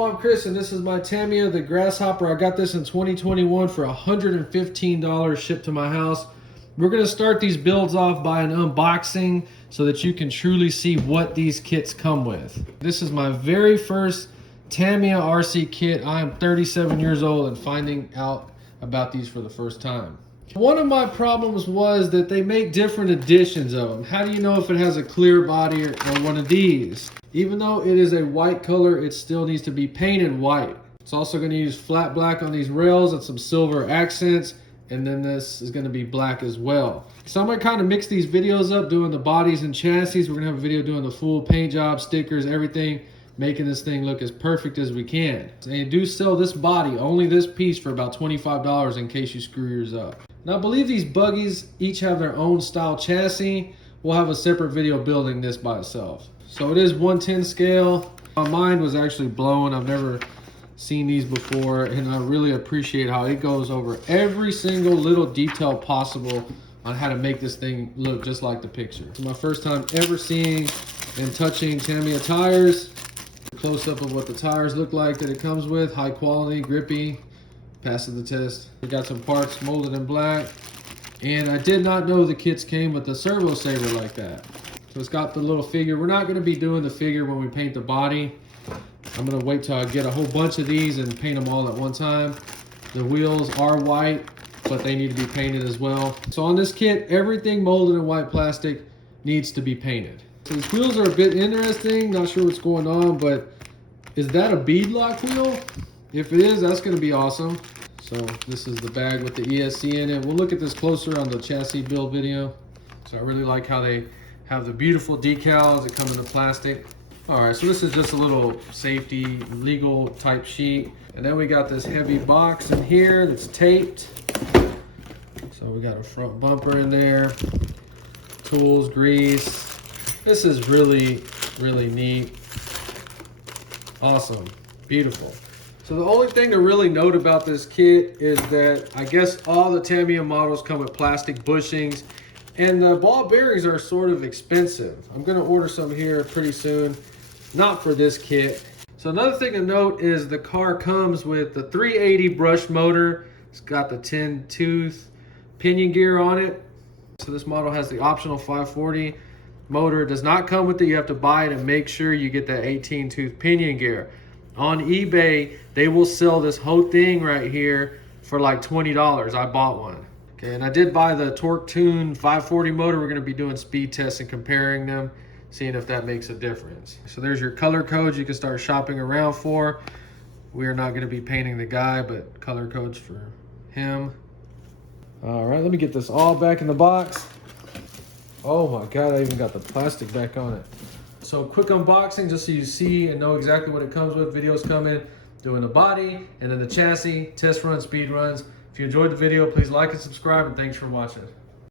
Hello, I'm Chris, and this is my Tamiya, the Grasshopper. I got this in 2021 for $115 shipped to my house. We're going to start these builds off by an unboxing so that you can truly see what these kits come with. This is my very first Tamiya RC kit. I am 37 years old and finding out about these for the first time. One of my problems was that they make different editions of them. How do you know if it has a clear body or one of these? Even though it is a white color, it still needs to be painted white. It's also going to use flat black on these rails and some silver accents, and then this is going to be black as well. So I'm going to kind of mix these videos up, doing the bodies and chassis. We're going to have a video doing the full paint job, stickers, everything, making this thing look as perfect as we can. And you do sell this body, only this piece, for about $25 in case you screw yours up. Now I believe these buggies each have their own style chassis. We'll have a separate video building this by itself. So it is 1/10 scale. My mind was actually blown. I've never seen these before, and I really appreciate how it goes over every single little detail possible on how to make this thing look just like the picture. It's my first time ever seeing and touching Tamiya tires. A close-up of what the tires look like that it comes with. High quality, grippy, passes the test. We got some parts molded in black, and I did not know the kits came with the servo saver like that. So it's got the little figure. We're not going to be doing the figure when we paint the body. I'm going to wait till I get a whole bunch of these and paint them all at one time. The wheels are white, but they need to be painted as well. So on this kit, everything molded in white plastic needs to be painted. So these wheels are a bit interesting. Not sure what's going on, but is that a beadlock wheel? If it is, that's going to be awesome. So this is the bag with the ESC in it. We'll look at this closer on the chassis build video. So I really like how they have the beautiful decals that come in the plastic. All right, so this is just a little safety, legal type sheet. And then we got this heavy box in here that's taped. So we got a front bumper in there, tools, grease. This is really, really neat. Awesome, beautiful. So the only thing to really note about this kit is that I guess all the Tamiya models come with plastic bushings, and the ball bearings are sort of expensive. I'm gonna order some here pretty soon, not for this kit. So another thing to note is the car comes with the 380 brush motor. It's got the 10-tooth pinion gear on it. So this model has the optional 540 motor. It does not come with it. You have to buy it and make sure you get that 18-tooth pinion gear. On eBay, they will sell this whole thing right here for like $20. I bought one. Okay, and I did buy the Torque Tune 540 motor. We're going to be doing speed tests and comparing them, seeing if that makes a difference. So there's your color codes you can start shopping around for. We are not going to be painting the guy, but color codes for him. All right, let me get this all back in the box. Oh my God, I even got the plastic back on it. So quick unboxing just so you see and know exactly what it comes with. Videos coming, doing the body and then the chassis, test runs, speed runs. If you enjoyed the video, please like and subscribe, and thanks for watching.